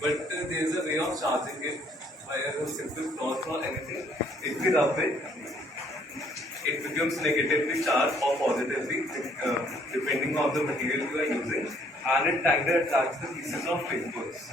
but there is a way of charging it by a simple cloth or anything. If we rub it, it becomes negatively charged or positively, depending on the material you are using, and it kind of attracts the pieces of papers.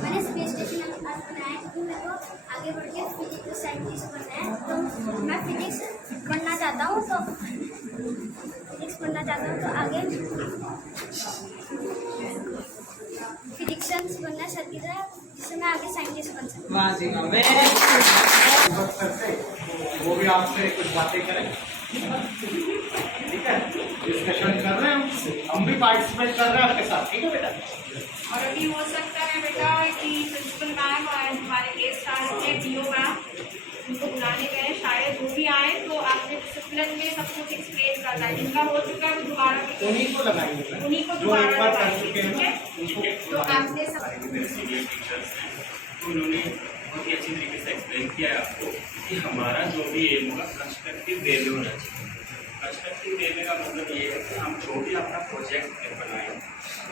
मैंने space station बनाया क्योंकि मेरे को आगे बढ़ के physics scientist बनना है, तो मैं फिजिक्स पढ़ना चाहता हूँ, तो आगे फिजिक्स बनना चाहती है, जिससे मैं आगे साइंटिस्ट बन सकूँ। वो भी आपसे कुछ बातें करें, ठीक है? डिस्कशन कर रहे हैं हम भी पार्टिसिपेट कर रहे हैं आपके साथ, ठीक है बेटा? और अभी हो सकता है बेटा कि प्रिंसिपल मैम और हमारे गेस्ट आ रहे हैं, डीओ मैम, उनको बुलाने गए, शायद वो भी आए, तो आपने डिसिप्लिन में सब कुछ एक्सप्लेन करना है, जिनका हो चुका है वो दोबारा उन्हीं को लगाएंगे, उन्हीं को जो एक बार कर लगाएंगे, चुके हैं ठीक है? उनको। तो आपने सब उन्होंने बहुत ही अच्छी तरीके से एक्सप्लेन किया है आपको कि हमारा जो भी एम होगा कंस्ट्रक्टिव वे में होना चाहिए। कंस्ट्रक्टिव वे में का मतलब ये है कि हम जो भी अपना प्रोजेक्ट बनाएं तो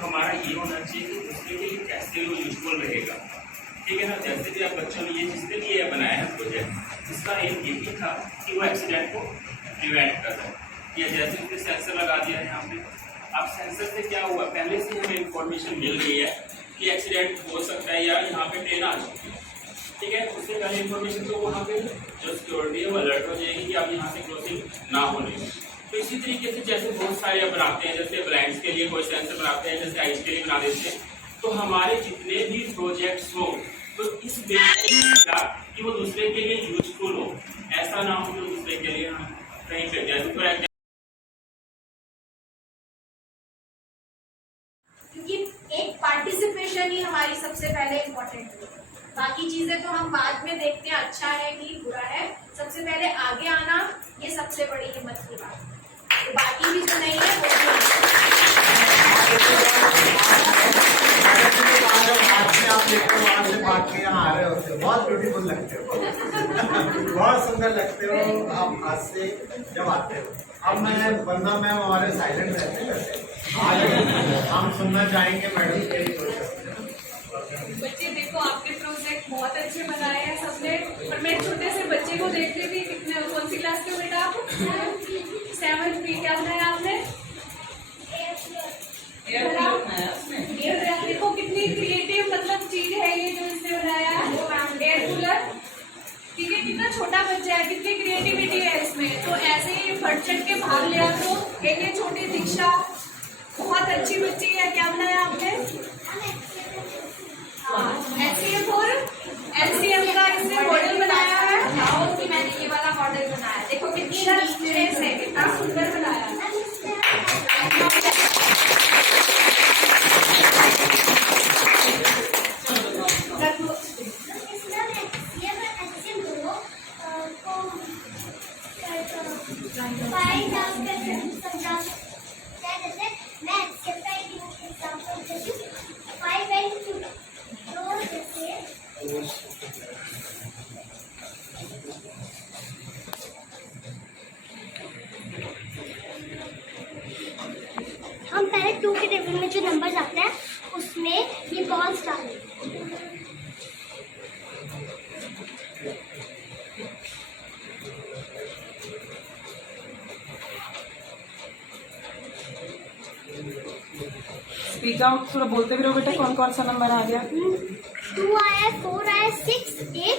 हमारा ये होना चाहिए कि उसके लिए कैसे वो यूजफुल रहेगा, ठीक है ना? जैसे कि आप बच्चों ने ये जिसके लिए बनाया है प्रोजेक्ट, इसका एम ये भी था कि वो एक्सीडेंट को प्रिवेंट कर रहा है, या जैसे उसने सेंसर लगा दिया है यहाँ पे। अब सेंसर से क्या हुआ, पहले से हमें इंफॉर्मेशन मिल गई है कि एक्सीडेंट हो सकता है या यहाँ पे ट्रेन आ चुकी है, ठीक है? उससे पहले इन्फॉर्मेशन तो वहाँ पे जो सिक्योरिटी है वो अलर्ट हो जाएगी कि अब यहाँ से क्रॉसिंग ना होनी। तो इसी तरीके से जैसे बहुत सारे अब बनाते हैं, जैसे ब्रांड्स के लिए कोई सेंसर बनाते हैं, जैसे आइस के लिए बना देते हैं, तो हमारे जितने भी प्रोजेक्ट्स हो तो इस बेस कि वो दूसरे के लिए यूजफुल हो, ऐसा ना हो कि दूसरे के लिए कहीं पे जैसे क्योंकि एक पार्टिसिपेशन ही हमारी सबसे पहले इम्पोर्टेंट है, बाकी चीजें तो हम बाद में देखते हैं, अच्छा है कि बुरा है, सबसे पहले आगे आना ये सबसे बड़ी हिम्मत की बात है। तो बाकी भी जो नहीं है वो भी आ रहे होते हो, बहुत ब्यूटीफुल लगते हो, बहुत सुंदर लगते हो आप हाथ से जब आते हो। अब मैं वरना मैम हमारे साइलेंट रहते हैं, वैसे आज हम सुनना चाहेंगे मैडम के। बच्चे देखो आपके प्रोजेक्ट बहुत अच्छे बनाए हैं सबने, पर मैं छोटे से बच्चे को देखते थी, कितने कौन सी क्लास के बेटा आप? 7th B. क्या बनाया आपने? देखो कितनी क्रिएटिव मतलब चीज है ये जो इसने बनाया है, एयर कूलर, ठीक है? कितना छोटा बच्चा है, कितनी क्रिएटिविटी है इसमें। तो ऐसे ही बढ़ चढ़ के भाग लिया करो। एक ये छोटी दीक्षा बहुत अच्छी बच्ची है, क्या बनाया आपने? LCM और LCM का इसने मॉडल बनाया है, और कि मैंने ये वाला मॉडल बनाया, देखो कितनी स्पेस है, कितना सुंदर बनाया है। हम पहले 2 के टेबल में जो नंबर्स आते हैं उसमें ये बॉल्स डालें। स्पीक आउट थोड़ा बोलते भी रहो बेटा, कौन कौन सा नंबर आ गया? 2 आया, 4 आया, 6, 8,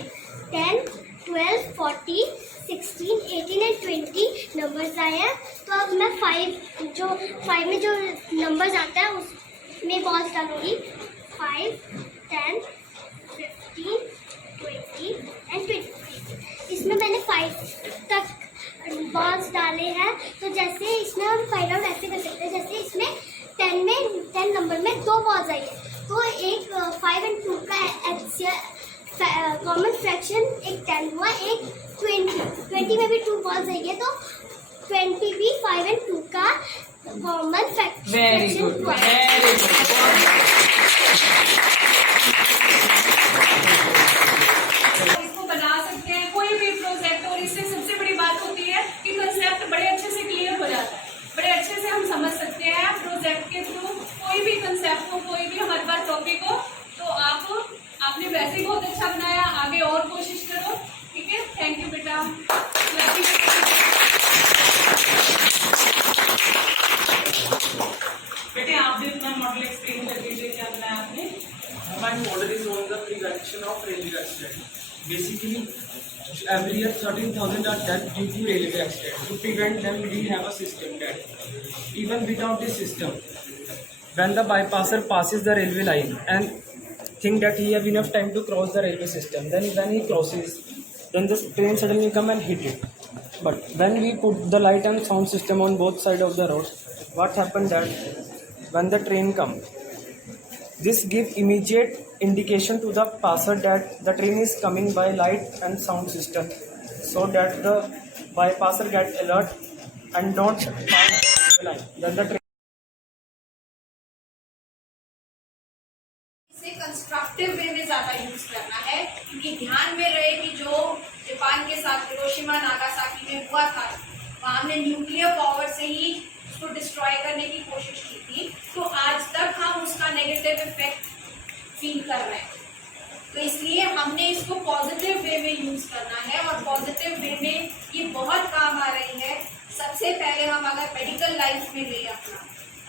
10, 12, 14, 16, 18 एंड 20 नंबर्स आए हैं। तो अब मैं 5 में जो नंबर्स आता है उसमें बॉल्स डालूंगी। 5, 10, 15, 20 एंड 25। इसमें मैंने 5 तक बॉल्स डाले हैं। तो जैसे इसमें हम फाइंड आउट ऐसे कर सकते हैं, जैसे इसमें 10 नंबर में 2 बॉल्स आई है, तो एक 5 एंड 2 का कॉमन फ्रैक्शन एक 10 हुआ, एक 20 में भी 2 बॉल्स आई है, तो 20 भी 5 एंड 2 का कॉमन फ्रैक्शन हुआ। Very good. of railway accident. Basically, every year 13,000 are dead due to railway accident. To prevent them, we have a system that even without this system, when the bypasser passes the railway line and think that he have enough time to cross the railway system, then when he crosses, then the train suddenly come and hit it. But when we put the light and sound system on both sides of the road, what happened that when the train comes, this gives immediate indication to the passer that the train is coming by light and sound system, so that the bypasser get alert and don't pass the line. Then the train इसे constructive way में ज्यादा use करना है, क्योंकि ध्यान में रहे कि जो जापान के साथ हिरोशिमा नागासाकी में हुआ था, वहां हमने न्यूक्लियर पावर से ही उसको डिस्ट्रॉय करने की कोशिश की थी, तो आज तक हम उसका नेगेटिव इफेक्ट फील कर रहे हैं। तो इसलिए हमने इसको पॉजिटिव वे में यूज करना है, और पॉजिटिव वे में ये बहुत काम आ रही है। सबसे पहले हम अगर मेडिकल लाइफ में ले अपना,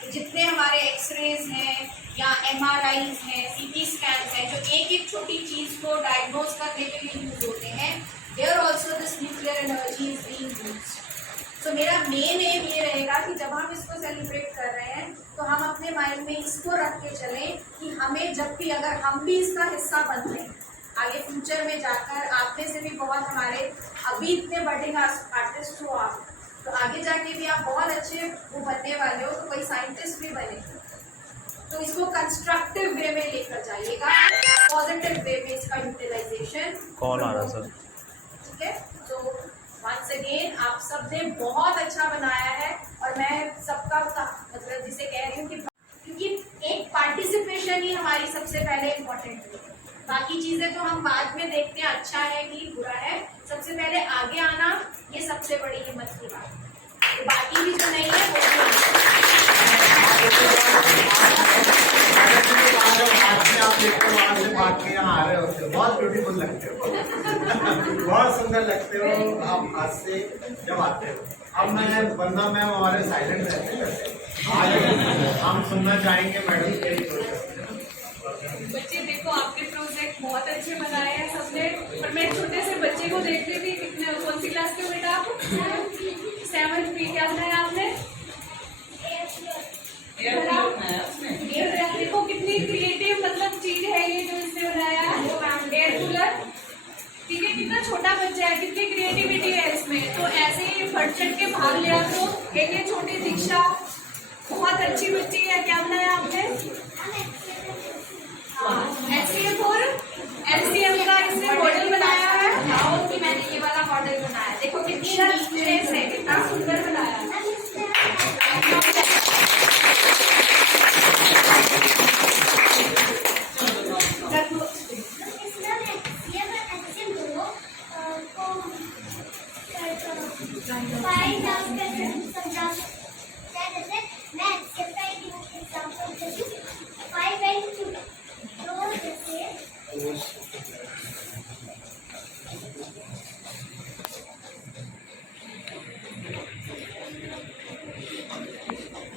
तो जितने हमारे एक्सरेज हैं या MRIs हैं, CT स्कैन्स हैं, जो एक एक छोटी चीज को डायग्नोज करने के लिए यूज होते हैं, there also this nuclear energy is being used. तो मेरा मेन एम ये रहेगा कि जब हम इसको सेलिब्रेट कर रहे हैं, तो हम अपने माइंड में इसको रख के चलें कि हमें जब भी, अगर हम भी इसका हिस्सा बन रहे हैं आगे फ्यूचर में जाकर, आप में से भी बहुत हमारे अभी इतने बड़े आर्टिस्ट हो आप, तो आगे जाके भी आप बहुत अच्छे वो बनने वाले हो, तो कोई साइंटिस्ट भी बने। तो इसको कंस्ट्रक्टिव वे में लेकर जाइएगा, पॉजिटिव वे में इसका यूटिलाइजेशन। कॉल आ रहा सर। ठीक है, तो वंस अगेन आप सबने बहुत अच्छा बनाया है, और मैं सबका मतलब जिसे कह रही हूँ कि क्योंकि एक पार्टिसिपेशन ही हमारी सबसे पहले इम्पोर्टेंट है, बाकी चीजें तो हम बाद में देखते हैं अच्छा है कि बुरा है। सबसे पहले आगे आना, ये सबसे बड़ी हिम्मत की बात है। तो बाकी भी जो नहीं है वो वहाँ से भाग के यहाँ आ रहे होते हो, बहुत ब्यूटीफुल लगते हो, बहुत सुंदर लगते हो आप हाथ से जब आते हो। अब मैं वंदना मैम हमारे साइलेंट रहते हैं, वैसे आज हम सुनना चाहेंगे मैडम तेरी बच्चे देखो, आपके प्रोजेक्ट बहुत अच्छे बनाए हैं सबने, पर मैं छोटे से बच्चे को देखती थी। कितने, कौन सी क्लास के हो बेटा आप? 7th B। क्या बनाया आपने? देखो कितनी क्रिएटिव मतलब चीज है ये जो इसने बनाया है, एयर कूलर। ठीक है, कितना छोटा बच्चा है, कितनी क्रिएटिविटी है इसमें। तो ऐसे ही बढ़ चढ़ के भाग लिया करो। एक ये छोटी दीक्षा बहुत अच्छी बच्ची है। क्या बनाया आपने? LCM का इसने मॉडल बनाया है, और कि मैंने ये वाला मॉडल बनाया। देखो कितनी स्पेस है, कितना सुंदर बनाया है।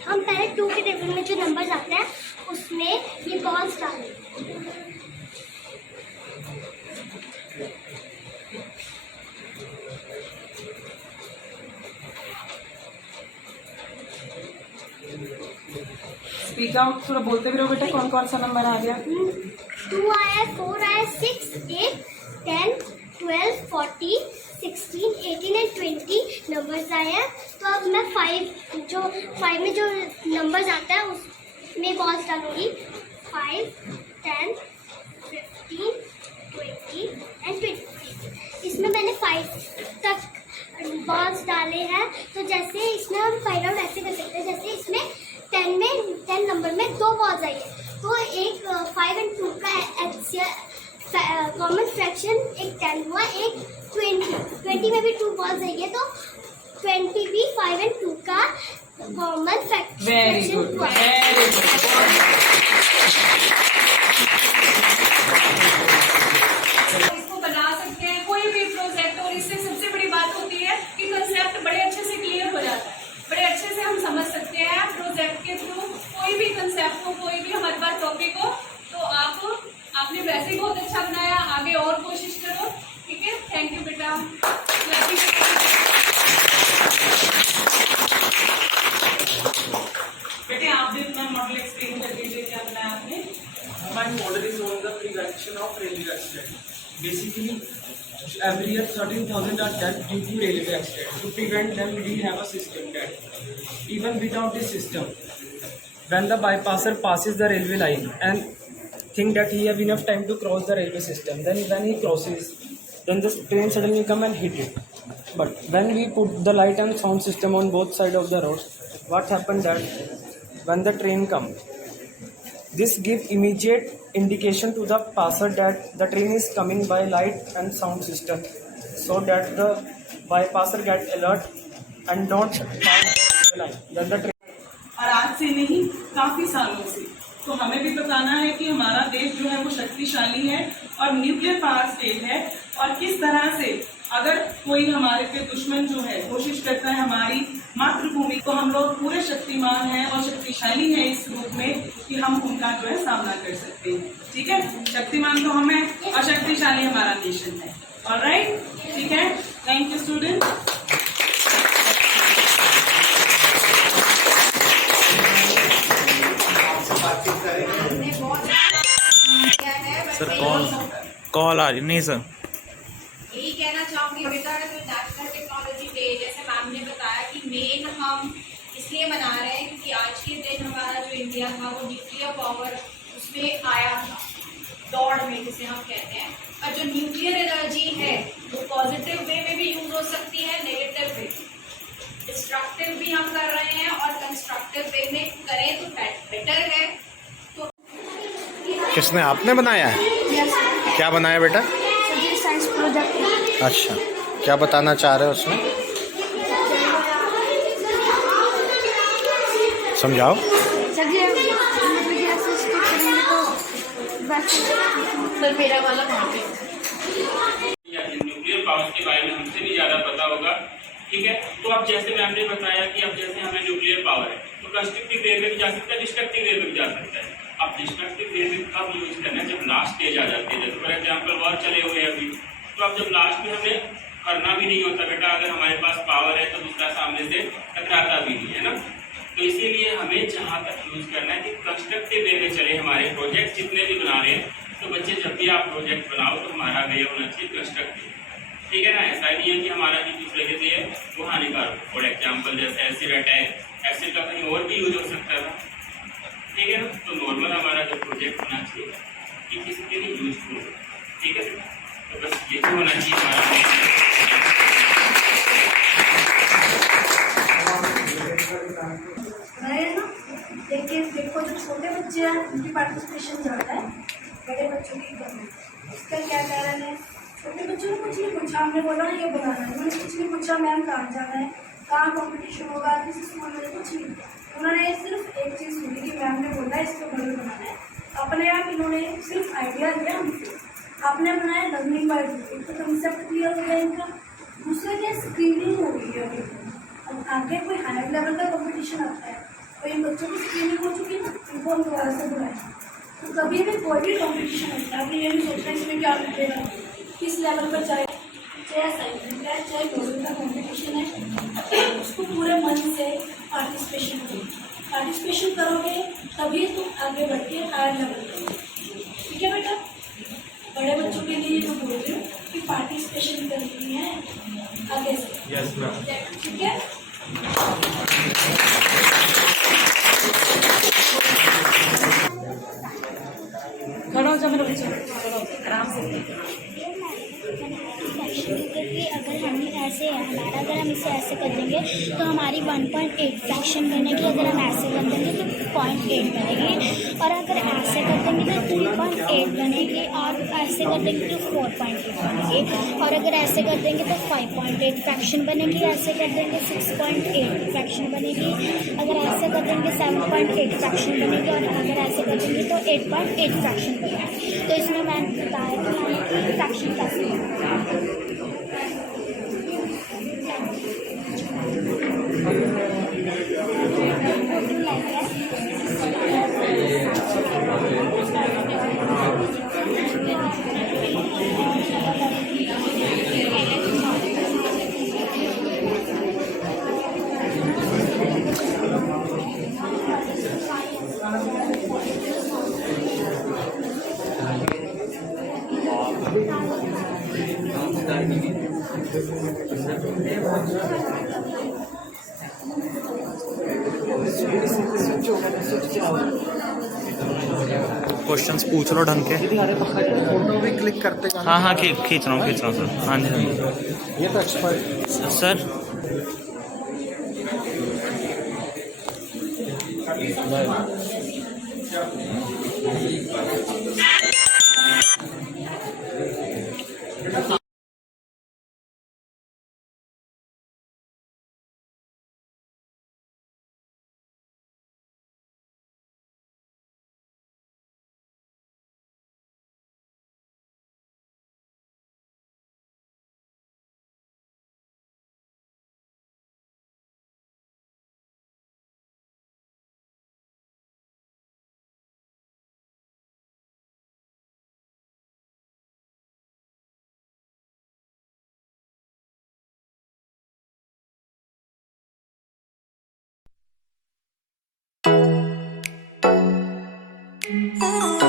हम पहले 2 के टेबल में जो नंबर्स आते हैं उसमें ये बॉल्स डालें। स्पीक आउट, थोड़ा बोलते भी रहो बेटा। कौन कौन सा नंबर आ गया? 2 आया, 4 आया, 6, 8, 10, 12, 14, 16, 18 एंड 20 नंबर्स आए हैं। तो अब मैं 5 में जो नंबर्स आता है उसमें बॉल्स डालूंगी। 5, 10, 15, 20 एंड 23। इसमें मैंने 5 तक बॉल्स डाले हैं। तो जैसे इसमें हम फाइंड आउट ऐसे कर सकते हैं, जैसे इसमें 10 नंबर में 2 बॉल्स आई है, तो एक 5 और 2 का कॉमन फ्रैक्शन एक 10 हुआ, एक 20 में भी 2 बॉल्स आई है, तो 20 भी 5 और 2 का कॉमन फ्रैक्शन हुआ। इसको बना सकते हैं कोई भी प्रोजेक्ट, और इससे सबसे बड़ी बात होती है कि कंसेप्ट बड़े अच्छे से क्लियर हो जाता है, बड़े अच्छे से हम समझ सकते हैं प्रोजेक्ट के थ्रू कोई भी कंसेप्ट हो, कोई भी हमारे पास टॉपिक हो। तो आपने वैसे ही बहुत अच्छा बनाया। Basically, every year 13,000 are dead due to railway accidents. To prevent them, we have a system that even without this system, when the bypasser passes the railway line and think that he have enough time to cross the railway system, then when he crosses, then the train suddenly come and hit it. But when we put the light and sound system on both sides of the road, what happened that when the train comes, this give immediate indication to the passer that the train is coming by light and sound system, so that the bypasser get alert and don't pass the line. Then the train और आज से नहीं काफी सालों से तो हमें भी बताना है कि हमारा देश जो है वो शक्तिशाली है और न्यूक्लियर पावर स्टेट है, और किस तरह से अगर कोई हमारे पे दुश्मन जो है कोशिश करता है हमारी मातृभूमि, तो हम लोग पूरे शक्तिमान हैं और शक्तिशाली हैं इस रूप में कि हम उनका जो है सामना कर सकते हैं। ठीक है, शक्तिमान तो हम हैं और शक्तिशाली हमारा नेशन है। ऑलराइट, ठीक है, थैंक यू स्टूडेंट। हमने बहुत किया है, बस कॉल आ रही नहीं सर। यही कहना चाहूंगी बेटा, तो नेशनल टेक्नोलॉजी डे जैसे मैम ने बताया कि मेन हम इसलिए मना रहे हैं क्योंकि आज के दिन हमारा जो इंडिया था वो न्यूक्लियर पावर उसमें आया था, दौड़ में जिसे हम कहते हैं। और जो न्यूक्लियर एनर्जी है वो पॉजिटिव वे में भी यूज हो सकती है, नेगेटिव वे, डिस्ट्रक्टिव भी हम कर रहे हैं और कंस्ट्रक्टिव वे में करें तो बेटर है। तो किसने, आपने बनाया है? क्या बनाया बेटा? Science project. अच्छा, क्या बताना चाह रहे हो उसमें? समझाओ। सर मेरा वाला वहाँ पे न्यूक्लियर पावर के बारे में हमसे भी ज्यादा पता होगा। ठीक है, तो अब जैसे मैम ने बताया कि अब जैसे हमें न्यूक्लियर पावर है तो कंस्ट्रक्टिव वे में भी जा सकता है, डिस्ट्रक्टिव वे में भी जा सकता है। अब डिस्ट्रक्टिव वे में कब यूज करना है? जब लास्ट स्टेज आ जाती है, जैसे फॉर एग्जाम्पल वॉर चले हुए हैं अभी, तो अब जब लास्ट में हमें करना भी नहीं होता बेटा, अगर हमारे पास पावर है तो दूसरा सामने से टकराता भी नहीं है ना। तो इसीलिए हमें जहाँ तक यूज करना है कि कंस्ट्रक्टिव वे में चले हमारे प्रोजेक्ट जितने भी बना रहे हैं। तो बच्चे जब भी आप प्रोजेक्ट बनाओ तो हमारा वे होना चाहिए कंस्ट्रक्टिव, ठीक है ना। ऐसा नहीं है कि हमारा जो दूसरे के लिए वो हानिकारक। फॉर एग्जाम्पल जैसे एसिड अटैक, एसिड का कहीं और भी यूज हो सकता था, ठीक है ना। तो नॉर्मल हमारा जो प्रोजेक्ट होना चाहिए कि किसके लिए यूजफुल हो, ठीक है। तो बस ये भी होना चाहिए हमारा। लेकिन देखो जो छोटे बच्चे हैं उनकी पार्टिसिपेशन ज़्यादा है, बड़े बच्चों की कम है। इसका क्या कारण है? छोटे बच्चों ने कुछ नहीं पूछा, हमने बोला ये बनाना है, उन्होंने कुछ नहीं पूछा मैम कहाँ जाना है, कहाँ कंपटीशन होगा, किसी स्कूल में, कुछ नहीं। उन्होंने सिर्फ एक चीज़ सुनी कि मैम ने बोला इसको बड़े बनाना है, अपने आप इन्होंने सिर्फ आइडिया दिया हमसे, आपने बनाया लर्निंग बाय डूइंग। तो कंसेप्ट क्लियर हो गया इनका। दूसरा क्या, स्क्रीनिंग हो गई है अभी। अब आगे कोई हायर लेवल का कंपटीशन आता है तो इन बच्चों की स्क्रीनिंग हो चुकी है, इनको हम दोबारा से बुलाएं। तो कभी भी कोई भी कॉम्पिटिशन होता है, ये नहीं सोचना इसमें क्या मिलेगा, किस लेवल पर जाए, चाहे असाइनमेंट है चाहे ग्लोबल का कॉम्पिटिशन है, उसको पूरे मन से पार्टिसिपेशन करो। पार्टिसिपेशन करोगे तभी तुम आगे बढ़ के हायर लेवल करोगे, ठीक है बेटा। बड़े बच्चों के लिए तो बोल रही हूँ कि पार्टिसिपेशन करनी है आगे से, ठीक है। खड़ा जा मेरा बच्चा, आराम से। क्योंकि अगर हम इसे ऐसे कर देंगे तो हमारी 1.8 फ्रैक्शन बनेगी, अगर हम ऐसे कर देंगे तो 0.8 बनेगी, और अगर ऐसे कर देंगे तो 3.8 बनेगी, और ऐसे कर देंगे तो 4.8 बनेगी, और अगर ऐसे कर देंगे तो 5.8 फ्रैक्शन बनेगी, ऐसे कर देंगे 6.8 फ्रैक्शन बनेगी, अगर ऐसे कर देंगे 7.8 फ्रैक्शन बनेगी, और अगर ऐसे कर देंगे तो 8.8 फ्रैक्शन बनेगी। तो इसमें मैंने बताया कि फ्रैक्शन कैसे Wow. क्वेश्चंस पूछ लो ढंग के। फोटो भी क्लिक करते जाना। हाँ हाँ खींच रहा हूँ सर। हाँ जी हाँ जी। ये तो एक्सपर्ट सर Oh